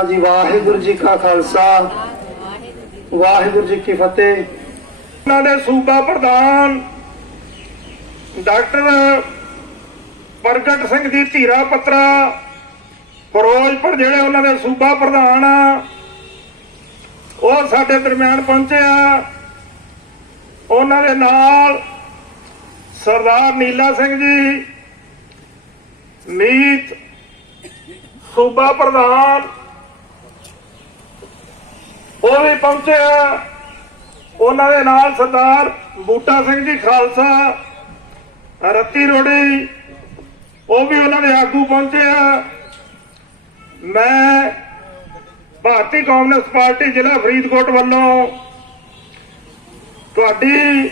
ਬੋਲਣਾ ਜੀ, ਵਾਹਿਗੁਰੂ ਜੀ ਕਾ ਖਾਲਸਾ। ਵਾਹਿਗੁਰੂ ਜੀ ਕੀ ਫਤਿਹ। ਉਹਨਾਂ ਦੇ ਸੂਬਾ ਪ੍ਰਧਾਨ ਡਾਕਟਰ ਪ੍ਰਗਟ ਸਿੰਘ ਦੀ ਧੀਰਾ ਪੱਤਰਾ, ਫਿਰੋਜ਼ਪੁਰ ਜਿਹੜੇ ਉਹਨਾਂ ਦੇ ਸੂਬਾ ਪ੍ਰਧਾਨ ਆ, ਉਹ ਸਾਡੇ ਦਰਮਿਆਨ ਪਹੁੰਚੇ ਆ। ਉਹਨਾਂ ਦੇ ਨਾਲ ਸਰਦਾਰ ਨੀਲਾ ਸਿੰਘ ਜੀ, ਮੀਤ ਸੂਬਾ ਪ੍ਰਧਾਨ ਉਹ ਵੀ ਪਹੁੰਚੇ ਆ। ਉਹਨਾਂ ਦੇ ਨਾਲ ਸਰਦਾਰ ਬੂਟਾ ਸਿੰਘ ਜੀ ਖਾਲਸਾ, ਰੱਤੀ ਰੋੜੀ, ਉਹ ਵੀ ਉਹਨਾਂ ਦੇ ਆਗੂ ਪਹੁੰਚੇ ਆ। ਮੈਂ ਭਾਰਤੀ ਕਾਂਗਰਸ ਪਾਰਟੀ ਜ਼ਿਲ੍ਹਾ ਫਰੀਦਕੋਟ ਵੱਲੋਂ ਤੁਹਾਡੀ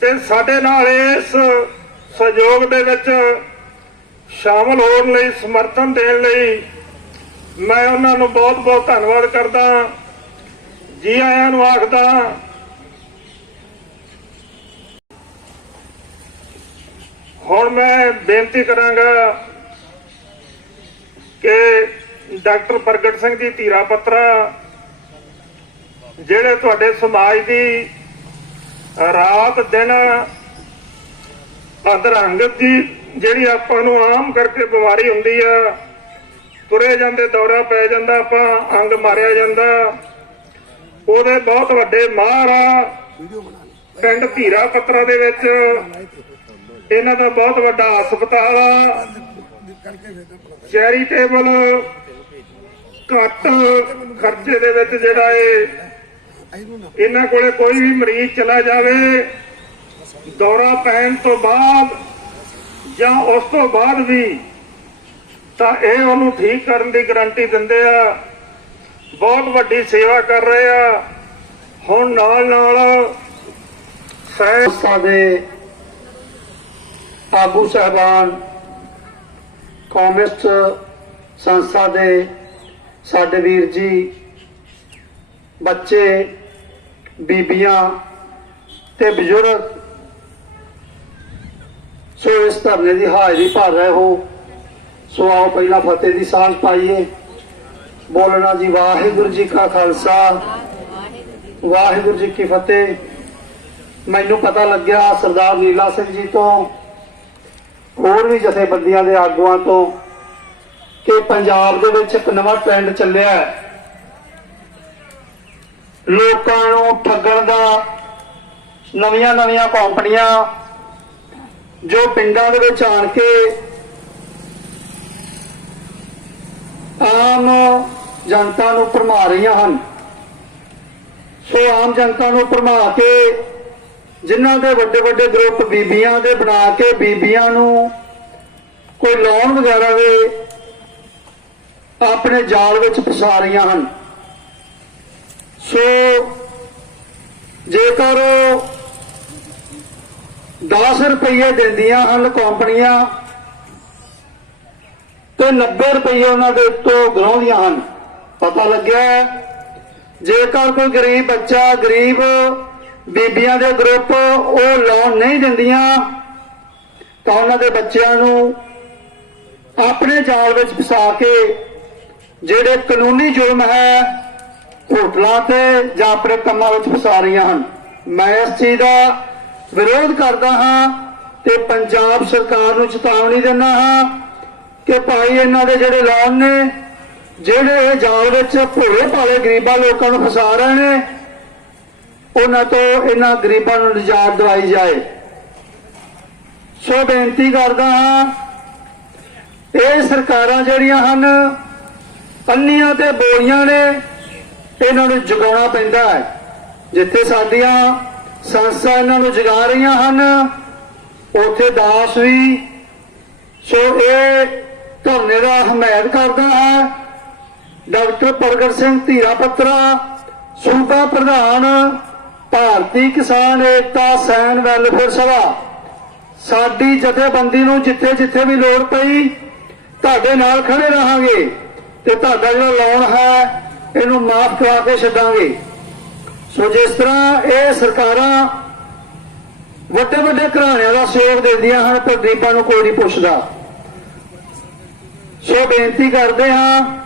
ਤੇ ਸਾਡੇ ਨਾਲ ਇਸ ਸਹਿਯੋਗ ਦੇ ਵਿੱਚ ਸ਼ਾਮਲ ਹੋਣ ਲਈ, ਸਮਰਥਨ ਦੇਣ ਲਈ ਮੈਂ ਉਹਨਾਂ ਨੂੰ ਬਹੁਤ ਬਹੁਤ ਧੰਨਵਾਦ ਕਰਦਾ ਜੀ ਆਇਆਂ ਨੂੰ ਆਖਦਾ ਹੁਣ ਮੈਂ ਬੇਨਤੀ ਕਰਾਂਗਾ ਕਿ ਡਾਕਟਰ ਪ੍ਰਗਟ ਸਿੰਘ ਦੀ ਧੀਰਾ ਪੱਤਰਾ, ਜਿਹੜੇ ਤੁਹਾਡੇ ਸਮਾਜ ਦੀ ਰਾਤ ਦਿਨ ਅਧਰੰਗਤ ਦੀ ਜਿਹੜੀ ਆਪਾਂ ਨੂੰ ਆਮ ਕਰਕੇ ਬਿਮਾਰੀ ਹੁੰਦੀ ਆ, ਤੁਰੇ ਜਾਂਦੇ, ਦੌਰਾ ਪੈ ਜਾਂਦਾ, ਆਪਾਂ ਅੰਗ ਮਾਰਿਆ ਜਾਂਦਾ ਉਹਦੇ ਬਹੁਤ ਵੱਡੇ ਮਾਹਰ ਆ। ਪਿੰਡ ਧੀਰਾ ਪੱਤਰਾ ਦੇ ਵਿੱਚ। ਇਹਨਾਂ ਦਾ ਬਹੁਤ ਵੱਡਾ ਹਸਪਤਾਲ ਆ। ਚੈਰੀਟੇਬਲ ਘੱਟ ਖਰਚੇ ਦੇ ਵਿੱਚ ਜਿਹੜਾ ਇਹ ਇਹਨਾਂ ਕੋਲੇ ਕੋਈ ਵੀ ਮਰੀਜ਼ ਚਲਾ ਜਾਵੇ, ਦੌਰਾ ਪੈਣ ਤੋਂ ਬਾਅਦ ਜਾਂ ਉਸ ਤੋਂ ਬਾਅਦ ਵੀ ਤਾਂ ਇਹ ਉਹਨੂੰ ਠੀਕ ਕਰਨ ਦੀ ਗਾਰੰਟੀ ਦਿੰਦੇ ਆ। ਬਹੁਤ ਵੱਡੀ ਸੇਵਾ ਕਰ ਰਹੇ ਆ। ਹੁਣ ਨਾਲ ਨਾਲ ਸਹਿ ਸੰਸਥਾ ਦੇ ਆਗੂ ਸਹਿਬਾਨ ਕਮਿਊਨਿਸਟ ਸੰਸਥਾ ਦੇ ਸਾਡੇ ਵੀਰ ਜੀ, ਬੱਚੇ, ਬੀਬੀਆਂ ਤੇ ਬਜ਼ੁਰਗ, ਸੋ ਇਸ ਧਰਨੇ ਦੀ ਹਾਜ਼ਰੀ ਭਰ ਰਹੇ ਹੋ। ਸੋ ਆਓ ਪਹਿਲਾਂ ਫਤਿਹ ਦੀ ਸਾਂਝ ਪਾਈਏ। ਬੋਲਣਾ ਜੀ, ਵਾਹਿਗੁਰੂ ਜੀ ਕਾ ਖਾਲਸਾ। ਵਾਹਿਗੁਰੂ ਜੀ ਕੀ ਫਤਿਹ। ਮੈਨੂੰ ਪਤਾ ਲੱਗਿਆ ਸਰਦਾਰ ਨੀਲਾ ਸਿੰਘ ਜੀ ਤੋਂ, ਹੋਰ ਵੀ ਜਥੇਬੰਦੀਆਂ ਦੇ ਆਗੂਆਂ ਤੋਂ, ਕਿ ਪੰਜਾਬ ਦੇ ਵਿੱਚ ਇੱਕ ਨਵਾਂ ਟ੍ਰੈਂਡ ਚੱਲਿਆ ਹੈ। ਲੋਕਾਂ ਨੂੰ ਠੱਗਣ ਦਾ ਨਵੀਆਂ ਨਵੀਆਂ ਕੰਪਨੀਆਂ, ਜੋ ਪਿੰਡਾਂ ਦੇ ਵਿੱਚ ਆਣ ਕੇ ਆਮ ਜਨਤਾ ਨੂੰ ਭਰਮਾ ਰਹੀਆਂ ਹਨ। ਸੋ ਆਮ ਜਨਤਾ ਨੂੰ ਭਰਮਾ ਕੇ ਜਿਨ੍ਹਾਂ ਦੇ ਵੱਡੇ ਵੱਡੇ ਗਰੁੱਪ ਬੀਬੀਆਂ ਦੇ ਬਣਾ ਕੇ ਬੀਬੀਆਂ ਨੂੰ ਕੋਈ ਲੋਨ ਵਗੈਰਾ ਦੇ ਆਪਣੇ ਜਾਲ ਵਿੱਚ ਫਸਾ ਰਹੀਆਂ ਹਨ। ਸੋ ਜੇਕਰ 10 ਰੁਪਏ ਦਿੰਦੀਆਂ ਹਨ ਕੰਪਨੀਆਂ, ਤੇ 90 ਰੁਪਏ ਉਹਨਾਂ ਦੇ ਉੱਤੋਂ ਗਰਾਉਂਦੀਆਂ ਹਨ। ਪਤਾ ਲੱਗਿਆ ਜੇਕਰ ਕੋਈ ਗਰੀਬ ਬੱਚਾ, ਗਰੀਬ ਬੀਬੀਆਂ ਦੇ ਗਰੁੱਪ ਉਹ ਲੋਨ ਨਹੀਂ ਦਿੰਦੀਆਂ, ਤਾਂ ਉਹਨਾਂ ਦੇ ਬੱਚਿਆਂ ਨੂੰ ਆਪਣੇ ਜਾਲ ਵਿੱਚ ਫਸਾ ਕੇ ਜਿਹੜੇ ਕਾਨੂੰਨੀ ਜੁਰਮ ਹੈ, ਹੋਟਲਾਂ ਤੇ ਜਾਂ ਆਪਣੇ ਕੰਮਾਂ ਵਿੱਚ ਫਸਾ ਰਹੀਆਂ ਹਨ। ਮੈਂ ਇਸ ਚੀਜ਼ ਦਾ ਵਿਰੋਧ ਕਰਦਾ ਹਾਂ ਤੇ ਪੰਜਾਬ ਸਰਕਾਰ ਨੂੰ ਚੇਤਾਵਨੀ ਦਿੰਦਾ ਹਾਂ ਕਿ ਭਾਈ ਇਹਨਾਂ ਦੇ ਜਿਹੜੇ ਲੋਨ ਨੇ ਜਿਹੜੇ ਇਹ ਜਾਲ ਵਿੱਚ ਭੋਲੇ ਭਾਲੇ ਗਰੀਬਾਂ ਲੋਕਾਂ ਨੂੰ ਫਸਾ ਰਹੇ ਨੇ, ਉਹਨਾਂ ਤੋਂ ਇਹਨਾਂ ਗਰੀਬਾਂ ਨੂੰ ਨਿਜਾਤ ਦਿਵਾਈ ਜਾਏ। ਸੋ ਬੇਨਤੀ ਕਰਦਾ ਹਾਂ, ਇਹ ਸਰਕਾਰਾਂ ਜਿਹੜੀਆਂ ਹਨ, ਅੰਨੀਆਂ ਤੇ ਬੋਰੀਆਂ ਨੇ, ਇਹਨਾਂ ਨੂੰ ਜਗਾਉਣਾ ਪੈਂਦਾ ਹੈ। ਜਿੱਥੇ ਸਾਡੀਆਂ ਸੰਸਥਾ ਇਹਨਾਂ ਨੂੰ ਜਗਾ ਰਹੀਆਂ ਹਨ, ਉੱਥੇ ਦਾਸ ਵੀ। ਸੋ ਇਹ ਧਰਨੇ ਦਾ ਹਮਾਇਤ ਕਰਦਾ ਹੈ। ਡਾਕਟਰ ਪ੍ਰਗਟ ਸਿੰਘ ਧੀਰਾ ਪੱਤਰਾ ਸੂਬਾ ਪ੍ਰਧਾਨ, ਭਾਰਤੀ ਕਿਸਾਨ ਏਕਤਾ ਸੈਨ ਵੈਲਫੇਅਰ ਸਭਾ। ਸਾਡੀ ਜਥੇਬੰਦੀ ਨੂੰ ਜਿੱਥੇ ਜਿੱਥੇ ਵੀ ਲੋੜ ਪਈ, ਤੁਹਾਡੇ ਨਾਲ ਖੜੇ ਰਹਾਂਗੇ ਤੇ ਤੁਹਾਡਾ ਜਿਹੜਾ ਲੋਨ ਹੈ, ਇਹਨੂੰ ਮਾਫ ਕਰਾ ਕੇ ਛੱਡਾਂਗੇ। ਸੋ ਜਿਸ ਤਰ੍ਹਾਂ ਇਹ ਸਰਕਾਰਾਂ ਵੱਡੇ ਵੱਡੇ ਘਰਾਣਿਆਂ ਦਾ ਸਹਿਯੋਗ ਦਿੰਦੀਆਂ ਹਨ ਪਰ ਗਰੀਬਾਂ ਨੂੰ ਕੋਈ ਨਹੀਂ ਪੁੱਛਦਾ। ਸੋ ਬੇਨਤੀ ਕਰਦੇ ਹਾਂ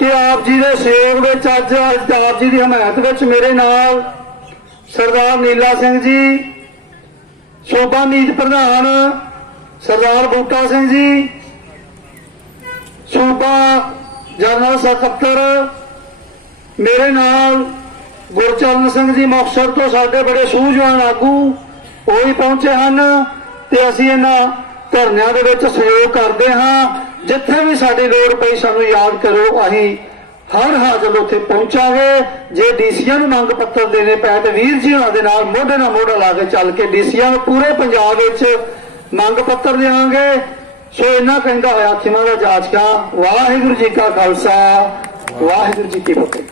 ਕਿ ਆਪ ਜੀ ਦੇ ਸਹਿਯੋਗ ਵਿੱਚ ਅੱਜ ਅੱਜ ਆਪ ਜੀ ਦੀ ਹਮਾਇਤ ਵਿੱਚ ਮੇਰੇ ਨਾਲ ਸਰਦਾਰ ਨੀਲਾ ਸਿੰਘ ਜੀ, ਸੋਭਾ ਮੀਤ ਪ੍ਰਧਾਨ ਸਰਦਾਰ ਬੂਟਾ ਸਿੰਘ ਜੀ ਸੂਬਾ ਜਨਰਲ ਸਕੱਤਰ ਮੇਰੇ ਨਾਲ ਗੁਰਚਰਨ ਸਿੰਘ ਜੀ ਮੁਕਤਸਰ ਤੋਂ ਸਾਡੇ ਬੜੇ ਸੂਝਵਾਨ ਆਗੂ ਉਹ ਵੀ ਪਹੁੰਚੇ ਹਨ, ਤੇ ਅਸੀਂ ਇਹਨਾਂ ਧਰਨਿਆਂ ਦੇ ਵਿੱਚ ਸਹਿਯੋਗ ਕਰਦੇ ਹਾਂ। ਜਿੱਥੇ ਵੀ ਸਾਡੀ ਲੋੜ ਪਈ ਸਾਨੂੰ ਯਾਦ ਕਰੋ, ਅਸੀਂ ਹਰ ਹਾਜ਼ਰ ਉੱਥੇ ਪਹੁੰਚਾਂਗੇ। ਜੇ ਡੀਸੀਆਂ ਨੂੰ ਮੰਗ ਪੱਤਰ ਦੇਣੇ ਪਏ ਤੇ ਵੀਰ ਜੀ ਉਹਨਾਂ ਦੇ ਨਾਲ ਮੋਢੇ ਨਾਲ ਮੋਢਾ ਲਾ ਕੇ ਚੱਲ ਕੇ ਡੀਸੀਆਂ ਨੂੰ ਪੂਰੇ ਪੰਜਾਬ ਵਿੱਚ ਮੰਗ ਪੱਤਰ ਦੇਵਾਂਗੇ। ਸੋ ਇਹਨਾਂ ਕਹਿੰਦਾ ਹੋਇਆ ਖਿਮਾ ਦਾ ਜਾਚਕਾ ਵਾਹਿਗੁਰੂ ਜੀ ਕਾ ਖਾਲਸਾ, ਵਾਹਿਗੁਰੂ ਜੀ ਕੀ ਫਤਿਹ।